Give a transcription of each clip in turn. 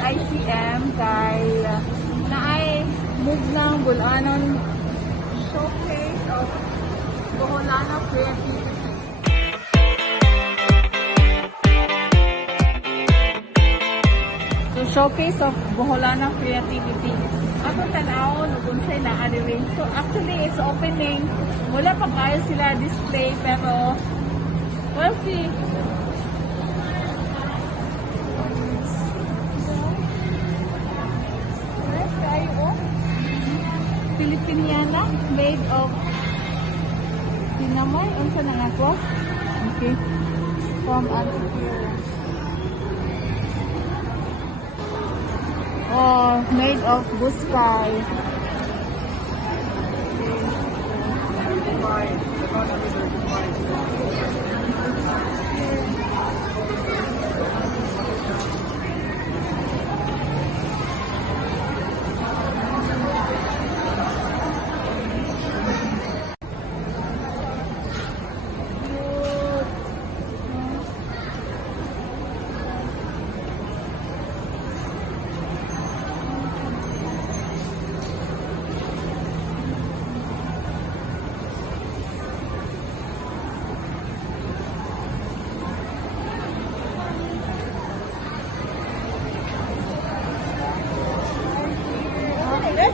ICM kay naay Mugnang Bol-anon Showcase of Boholano Creativity. So, showcase of Boholano Creativity. Ako tanawon kung sa'y na-arrange. So, actually, it's opening. Wala pa kayo sila display, pero we'll see. Nice kayo, oh. Filipiniana, made of dinamay. Unsa na nga ko? Okay. From Antigua. Oh, made of buskay.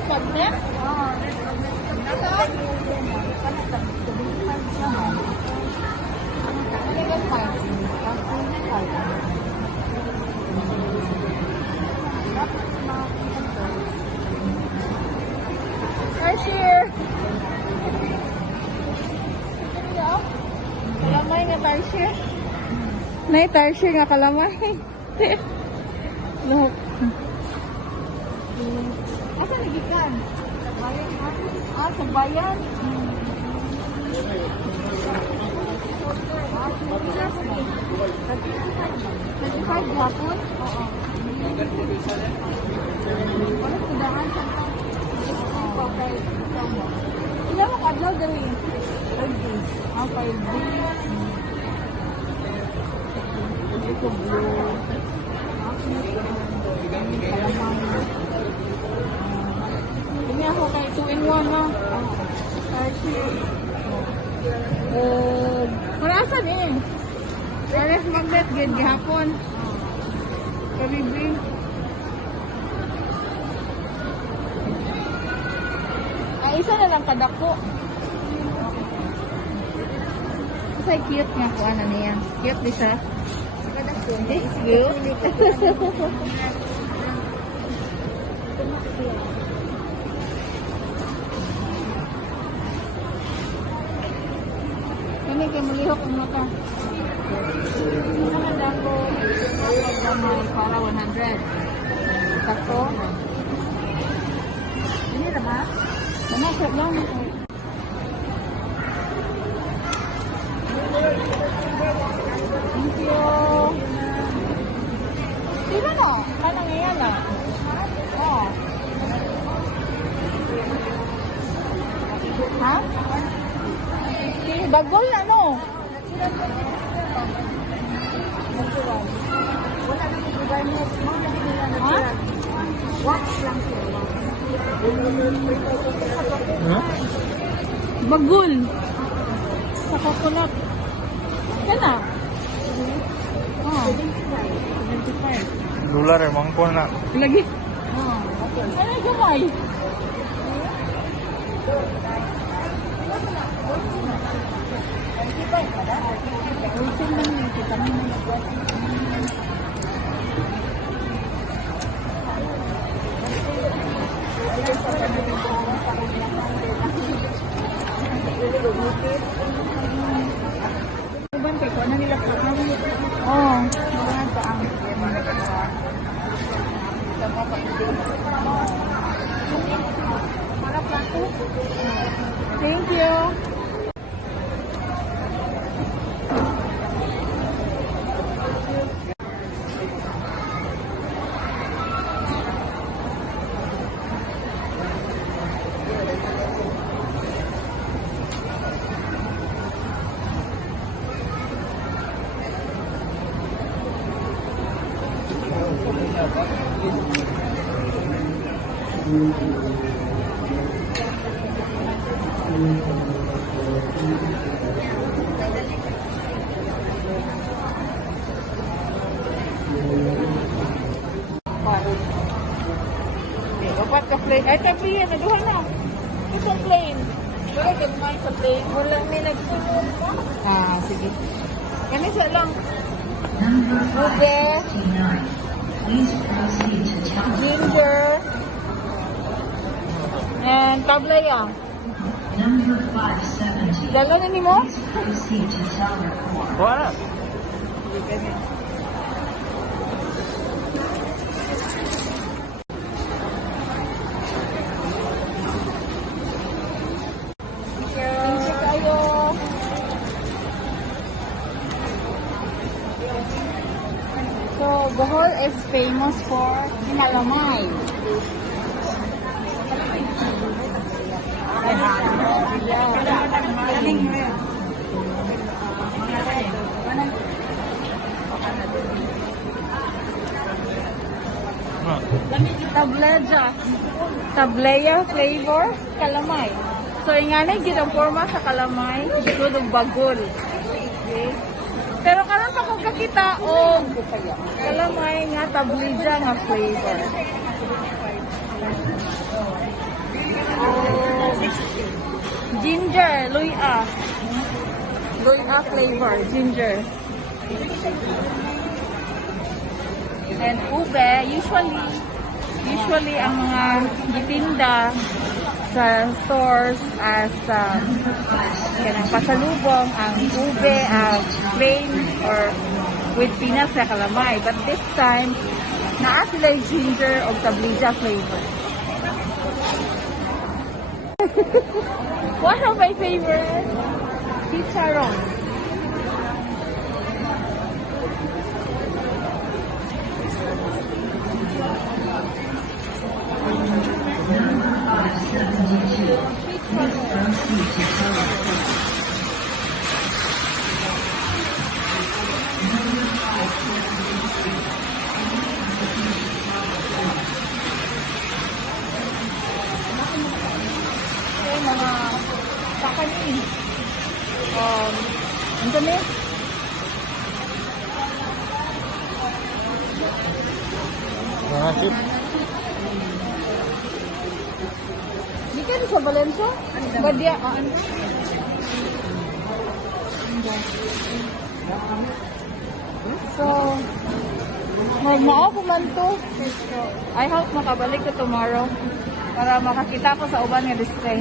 Magnet? Oo. Ito? Cashier! Kalamay nga cashier. May cashier nga kalamay. Look. Asa nagikan? Sa bayan. Ah, sa bayan. Nag-5 hapon? Oo. Parang kudahan sa okay. Ilan mo kadlaw gawin? 5 days. Ah, 5 days. Ito blue. Kalamang. Ini ako kay 2-in-1 na. Marasan eh. Ares magnet gid gihapon. Kabibing. Ay isa na lang kadako. Say cute nga ko ana niya. Cute di siya. Kadako. It's cute. Ini kayak melihok ang mata. Isa na dako. Gamay para 100. Tako. Ini naman. Masuk lang. Thank you. Sino no? Kanang iyan na. Oh. Ha? Bagol na, no? Wala na yung garnet. Mga nabigyan na Ha? wax lang siya. Bagol. Sa coconut. Yan na. Oh. 75. Dolar eh, mangkon na. Lagi. Oh. Ano yung gamay? Usin lang yun. Kita mo na nagwas. Iban kay ko na nila pa. Oh, mga paang. Tama pa ito. Para plato. Thank you. Okay, upat ka plain. Ay, tapi yan. Naduhan na. Ito plain. Wala ka naman sa plain. Walang may nagsunod pa. Ah, sige. Ganito lang. Ube. Ginger. And tablaya. Dalo na ni mo? Wala. Sige, ganyan. Thank you kayo. So, Bohol is famous for calamay. Tableya flavor, calamay. So, nga na yung forma sa calamay, siguro ng bagol. Okay. Pero karon pa kung kakita o calamay nga tableja nga flavor. Ginger, luya. Luya flavor, ginger. And ube, usually ang mga gitinda sa stores as kanang pasalubong ang ube plain or with peanuts sa calamay. But this time, naa sila yung ginger o tablija flavor. One of my favorite, chicharon. Mga pakanin. Ang dami. Mga chip. Di ka sa Valencia? Badya. So, mao ko man to. I hope makabalik ko tomorrow para makakita ko sa uban nga display.